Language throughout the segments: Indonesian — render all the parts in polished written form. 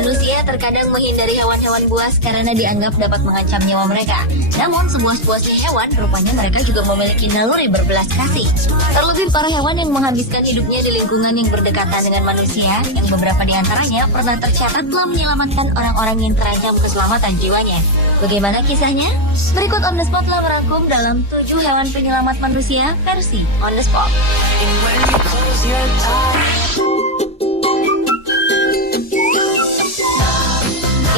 Manusia terkadang menghindari hewan-hewan buas karena dianggap dapat mengancam nyawa mereka. Namun sebuas-buasnya hewan, rupanya mereka juga memiliki naluri berbelas kasih. Terlebih para hewan yang menghabiskan hidupnya di lingkungan yang berdekatan dengan manusia, yang beberapa di antaranya pernah tercatat telah menyelamatkan orang-orang yang terancam keselamatan jiwanya. Bagaimana kisahnya? Berikut On The Spot telah merangkum dalam 7 hewan penyelamat manusia versi On The Spot.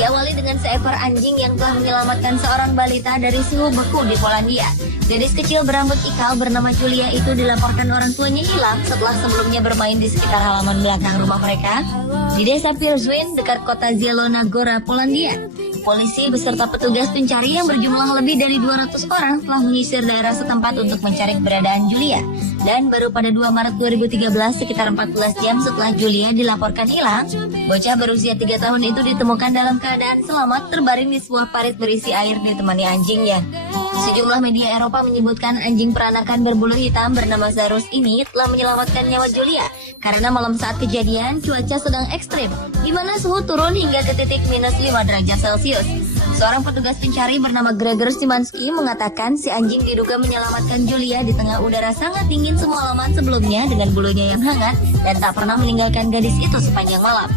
Diawali dengan seekor anjing yang telah menyelamatkan seorang balita dari suhu beku di Polandia. Gadis kecil berambut ikal bernama Julia itu dilaporkan orang tuanya hilang setelah sebelumnya bermain di sekitar halaman belakang rumah mereka di desa Pierzwin dekat kota Zielona Góra, Polandia. Polisi beserta petugas pencari yang berjumlah lebih dari 200 orang telah menyisir daerah setempat untuk mencari keberadaan Julia. Dan baru pada 2 Maret 2013, sekitar 14 jam setelah Julia dilaporkan hilang, bocah berusia 3 tahun itu ditemukan dalam keadaan selamat terbaring di sebuah parit berisi air ditemani anjingnya. Sejumlah media Eropa menyebutkan anjing peranakan berbulu hitam bernama Zarus ini telah menyelamatkan nyawa Julia karena malam saat kejadian cuaca sedang ekstrim, di mana suhu turun hingga ke titik minus 5 derajat Celcius. Seorang petugas pencari bernama Gregor Simanski mengatakan si anjing diduga menyelamatkan Julia di tengah udara sangat dingin semalaman sebelumnya dengan bulunya yang hangat dan tak pernah meninggalkan gadis itu sepanjang malam.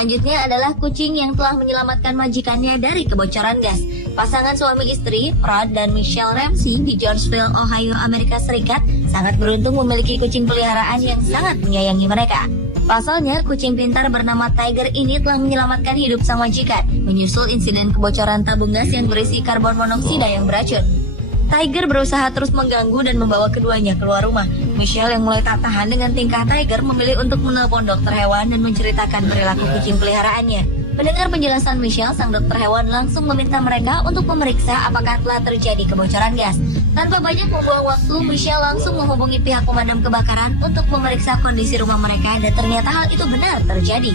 Selanjutnya adalah kucing yang telah menyelamatkan majikannya dari kebocoran gas. Pasangan suami istri, Rod dan Michelle Ramsey di Georgeville, Ohio, Amerika Serikat, sangat beruntung memiliki kucing peliharaan yang sangat menyayangi mereka. Pasalnya, kucing pintar bernama Tiger ini telah menyelamatkan hidup sang majikan, menyusul insiden kebocoran tabung gas yang berisi karbon monoksida yang beracun. Tiger berusaha terus mengganggu dan membawa keduanya keluar rumah. Michelle yang mulai tak tahan dengan tingkah Tiger memilih untuk menelpon dokter hewan dan menceritakan perilaku kucing peliharaannya. Mendengar penjelasan Michelle, sang dokter hewan langsung meminta mereka untuk memeriksa apakah telah terjadi kebocoran gas. Tanpa banyak membuang waktu, Michelle langsung menghubungi pihak pemadam kebakaran untuk memeriksa kondisi rumah mereka dan ternyata hal itu benar terjadi.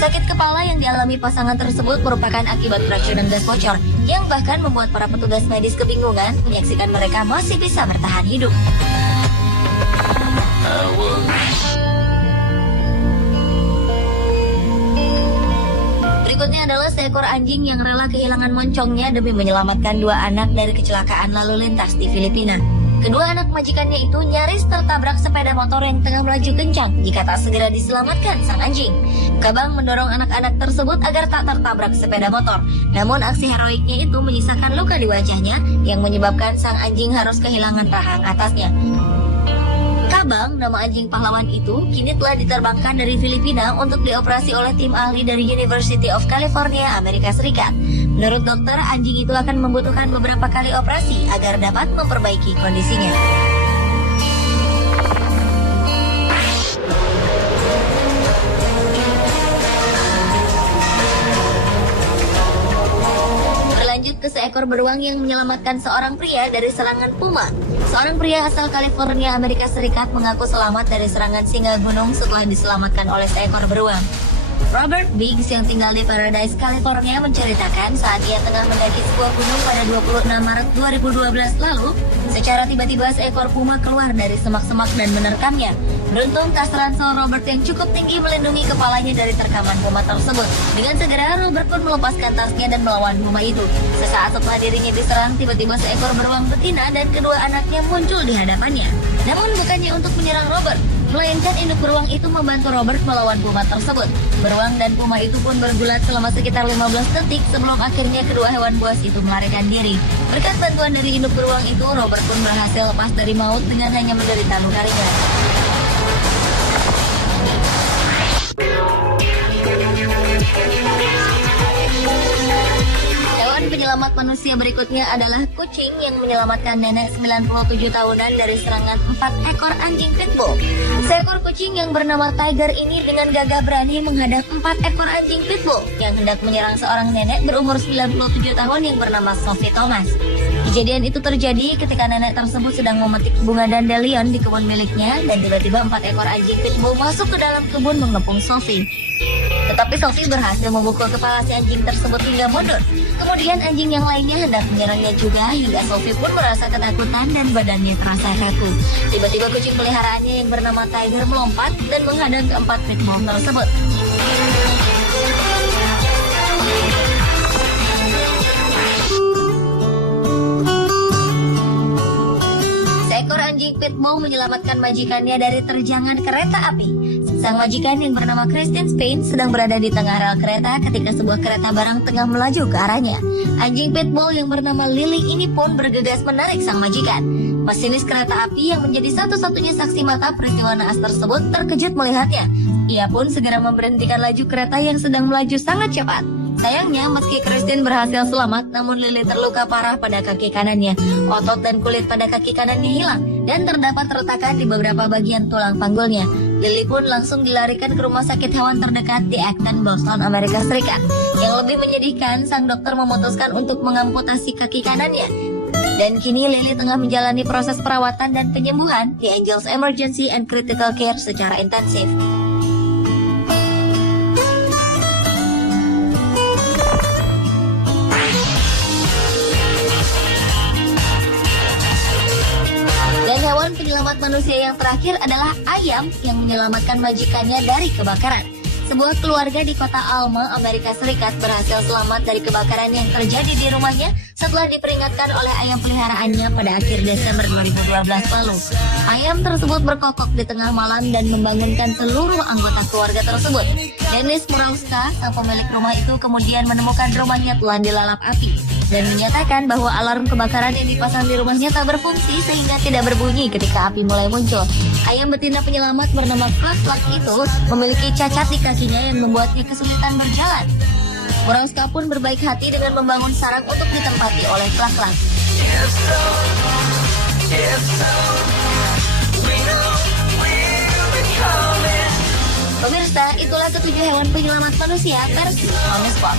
Sakit kepala yang dialami pasangan tersebut merupakan akibat keracunan gas bocor yang bahkan membuat para petugas medis kebingungan menyaksikan mereka masih bisa bertahan hidup. Berikutnya adalah seekor anjing yang rela kehilangan moncongnya demi menyelamatkan 2 anak dari kecelakaan lalu lintas di Filipina. Kedua anak majikannya itu nyaris tertabrak sepeda motor yang tengah melaju kencang jika tak segera diselamatkan sang anjing. Kabang mendorong anak-anak tersebut agar tak tertabrak sepeda motor. Namun aksi heroiknya itu menyisakan luka di wajahnya yang menyebabkan sang anjing harus kehilangan rahang atasnya. Kabang, nama anjing pahlawan itu, kini telah diterbangkan dari Filipina untuk dioperasi oleh tim ahli dari University of California, Amerika Serikat. Menurut dokter, anjing itu akan membutuhkan beberapa kali operasi agar dapat memperbaiki kondisinya. Berlanjut ke seekor beruang yang menyelamatkan seorang pria dari serangan puma. Seorang pria asal California, Amerika Serikat mengaku selamat dari serangan singa gunung setelah diselamatkan oleh seekor beruang. Robert Biggs yang tinggal di Paradise, California menceritakan saat ia tengah mendaki sebuah gunung pada 26 Maret 2012 lalu, secara tiba-tiba seekor puma keluar dari semak-semak dan menerkamnya. Beruntung tas ransel Robert yang cukup tinggi melindungi kepalanya dari terkaman puma tersebut. Dengan segera Robert pun melepaskan tasnya dan melawan puma itu. Sesaat setelah dirinya diserang, tiba-tiba seekor beruang betina dan kedua anaknya muncul di hadapannya. Namun bukannya untuk menyerang Robert, melainkan induk beruang itu membantu Robert melawan puma tersebut. Beruang dan puma itu pun bergulat selama sekitar 15 detik sebelum akhirnya kedua hewan buas itu melarikan diri. Berkat bantuan dari induk beruang itu, Robert pun berhasil lepas dari maut dengan hanya menderita luka ringan. Penyelamat manusia berikutnya adalah kucing yang menyelamatkan nenek 97 tahunan dari serangan 4 ekor anjing pitbull. Seekor kucing yang bernama Tiger ini dengan gagah berani menghadap 4 ekor anjing pitbull yang hendak menyerang seorang nenek berumur 97 tahun yang bernama Sophie Thomas. Kejadian itu terjadi ketika nenek tersebut sedang memetik bunga dandelion di kebun miliknya dan tiba-tiba 4 ekor anjing pitbull masuk ke dalam kebun mengepung Sophie. Tetapi Sophie berhasil memukul kepala si anjing tersebut hingga mundur. Kemudian anjing yang lainnya hendak menyerangnya juga hingga Sophie pun merasa ketakutan dan badannya terasa kaku. Tiba-tiba kucing peliharaannya yang bernama Tiger melompat dan menghadang keempat pitbull tersebut. Seekor anjing pitbull menyelamatkan majikannya dari terjangan kereta api. Sang majikan yang bernama Christine Spain sedang berada di tengah rel kereta ketika sebuah kereta barang tengah melaju ke arahnya. Anjing pitbull yang bernama Lily ini pun bergegas menarik sang majikan. Masinis kereta api yang menjadi satu-satunya saksi mata peristiwa naas tersebut terkejut melihatnya. Ia pun segera memberhentikan laju kereta yang sedang melaju sangat cepat. Sayangnya, meski Christine berhasil selamat, namun Lily terluka parah pada kaki kanannya. Otot dan kulit pada kaki kanannya hilang, dan terdapat retakan di beberapa bagian tulang panggulnya. Lily pun langsung dilarikan ke rumah sakit hewan terdekat di Acton, Boston, Amerika Serikat. Yang lebih menyedihkan, sang dokter memutuskan untuk mengamputasi kaki kanannya. Dan kini Lily tengah menjalani proses perawatan dan penyembuhan di Angels Emergency and Critical Care secara intensif. Dan hewan penyelamat manusia yang terakhir adalah ayam yang menyelamatkan majikannya dari kebakaran. Sebuah keluarga di kota Alma, Amerika Serikat berhasil selamat dari kebakaran yang terjadi di rumahnya setelah diperingatkan oleh ayam peliharaannya pada akhir Desember 2012 lalu. Ayam tersebut berkokok di tengah malam dan membangunkan seluruh anggota keluarga tersebut. Dennis Murauska, sang pemilik rumah itu kemudian menemukan rumahnya telah dilalap api dan menyatakan bahwa alarm kebakaran yang dipasang di rumahnya tak berfungsi sehingga tidak berbunyi ketika api mulai muncul. Ayam betina penyelamat bernama Clark itu memiliki cacat di kakinya yang membuatnya kesulitan berjalan. Murauska pun berbaik hati dengan membangun sarang untuk ditempati oleh Clark. Pemirsa, itulah ketujuh hewan penyelamat manusia versi On The Spot.